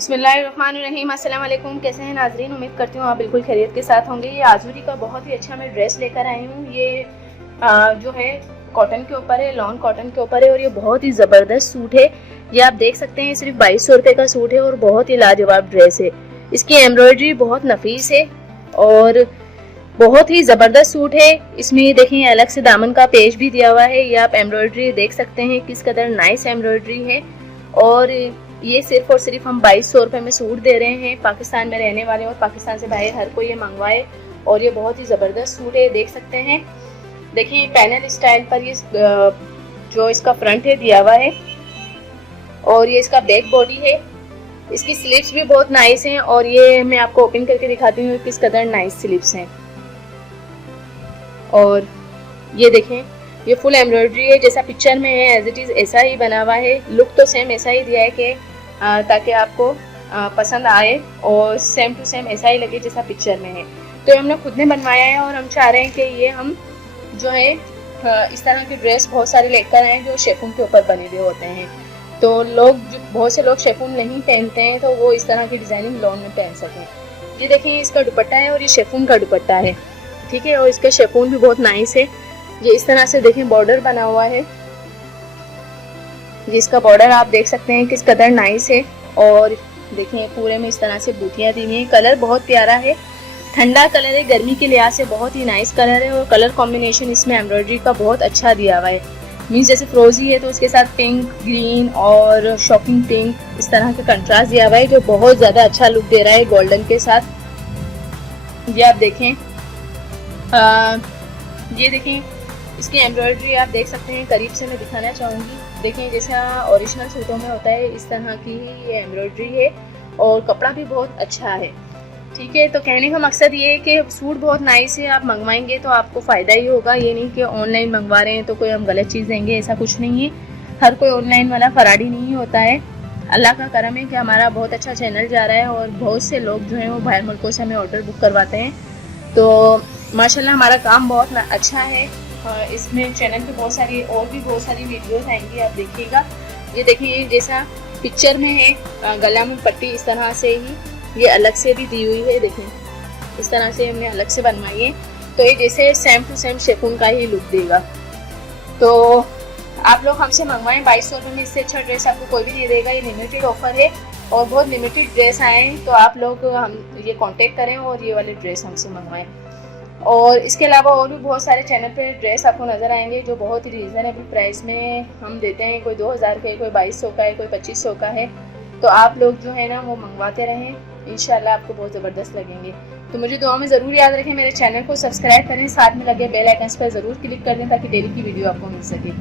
बिस्मिल्लाहिर्रहमानिर्रहीम। अस्सलाम वालेकुम। कैसे हैं नाजरीन? उम्मीद करती हूँ आप बिल्कुल खैरियत के साथ होंगे। ये आजूरी का बहुत ही अच्छा मैं ड्रेस लेकर आई हूँ। ये जो है कॉटन के ऊपर है, लॉन कॉटन के ऊपर है और ये बहुत ही ज़बरदस्त सूट है। ये आप देख सकते हैं सिर्फ 2200 रुपये का सूट है और बहुत ही लाजवाब ड्रेस है। इसकी एम्ब्रॉयडरी बहुत नफीस है और बहुत ही ज़बरदस्त सूट है। इसमें ये देखें अलग से दामन का पेज भी दिया हुआ है। ये आप एम्ब्रॉयडरी देख सकते हैं किस कदर नाइस एम्ब्रॉयडरी है। और ये सिर्फ और सिर्फ हम 2200 रुपये में सूट दे रहे हैं। पाकिस्तान में रहने वाले और पाकिस्तान से बाहर हर कोई ये मंगवाए और ये बहुत ही ज़बरदस्त सूट है। देख सकते हैं, देखिए पैनल स्टाइल पर ये जो इसका फ्रंट है दिया हुआ है और ये इसका बैक बॉडी है। इसकी स्लीव्स भी बहुत नाइस हैं और ये मैं आपको ओपन करके दिखाती हूँ किस कदर नाइस स्लीव्स हैं। और ये देखें, ये फुल एम्ब्रॉयडरी है जैसा पिक्चर में है, एज इट इज़ ऐसा ही बना हुआ है। लुक तो सेम ऐसा ही दिया है कि ताकि आपको पसंद आए और सेम टू सेम ऐसा ही लगे जैसा पिक्चर में है। तो हमने खुद ने बनवाया है और हम चाह रहे हैं कि ये हम जो है इस तरह के ड्रेस बहुत सारे लेकर आए जो शेफून के ऊपर बने हुए होते हैं। तो बहुत से लोग शेफून नहीं पहनते हैं तो वो इस तरह की डिज़ाइनिंग लॉन में पहन सकें। ये देखिए इसका दुपट्टा है और ये शेफून का दुपट्टा है, ठीक है। और इसका शेफून भी बहुत नाइस है। ये इस तरह से देखें बॉर्डर बना हुआ है। ये इसका बॉर्डर आप देख सकते हैं किस कदर नाइस है। और देखें पूरे में इस तरह से बूटियाँ दी हुई हैं। कलर बहुत प्यारा है, ठंडा कलर है, गर्मी के लिहाज से बहुत ही नाइस कलर है। और कलर कॉम्बिनेशन इसमें एम्ब्रॉयडरी का बहुत अच्छा दिया हुआ है। मीन्स जैसे फ्रोजी है तो उसके साथ पिंक, ग्रीन और शॉकिंग पिंक इस तरह का कंट्रास्ट दिया हुआ है जो बहुत ज़्यादा अच्छा लुक दे रहा है गोल्डन के साथ। ये आप देखें, ये देखें इसकी एम्ब्रॉयडरी आप देख सकते हैं। करीब से मैं दिखाना चाहूँगी। देखें जैसा ओरिजिनल सूटों में होता है इस तरह की ही ये एम्ब्रॉयडरी है और कपड़ा भी बहुत अच्छा है, ठीक है। तो कहने का मकसद ये है कि सूट बहुत नाइस है, आप मंगवाएंगे तो आपको फ़ायदा ही होगा। ये नहीं कि ऑनलाइन मंगवा रहे हैं तो कोई हम गलत चीज़ देंगे, ऐसा कुछ नहीं है। हर कोई ऑनलाइन वाला फराडी नहीं होता है। अल्लाह का करम है कि हमारा बहुत अच्छा चैनल जा रहा है और बहुत से लोग जो हैं वो बाहर मुल्कों से हमें ऑर्डर बुक करवाते हैं। तो माशाल्लाह हमारा काम बहुत अच्छा है। इसमें चैनल पे बहुत सारी वीडियोस आएंगी, आप देखिएगा। ये देखिए जैसा पिक्चर में है गला में पट्टी इस तरह से ही ये अलग से भी दी हुई है। देखें इस तरह से हमने अलग से बनवाई है तो ये जैसे सेम टू सेम शेफून का ही लुक देगा। तो आप लोग हमसे मंगवाएं 2200 रुपये में, इससे अच्छा ड्रेस आपको कोई भी नहीं देगा। ये लिमिटेड ऑफर है और बहुत लिमिटेड ड्रेस आए हैं तो आप लोग हम ये कांटेक्ट करें और ये वाले ड्रेस हमसे मंगवाएं। और इसके अलावा और भी बहुत सारे चैनल पे ड्रेस आपको नज़र आएंगे जो बहुत ही रीज़नेबल प्राइस में हम देते हैं। कोई 2000 का है, कोई 2200 का है, कोई 2500 का है। तो आप लोग जो है ना वो मंगवाते रहें, इंशाल्लाह आपको बहुत ज़बरदस्त लगेंगे। तो मुझे दुआ में ज़रूर याद रखें, मेरे चैनल को सब्सक्राइब करें, साथ में लगे बेल आइकन पर ज़रूर क्लिक कर दें ताकि डेली की वीडियो आपको मिल सके।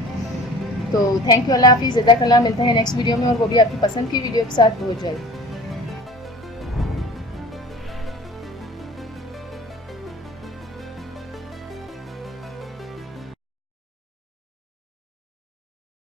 तो थैंक यू, अल्लाह हाफिज़, जज़ाकल्लाह। मिलते हैं नेक्स्ट वीडियो में और वो भी आपकी पसंद की वीडियो के साथ बहुत जल्द।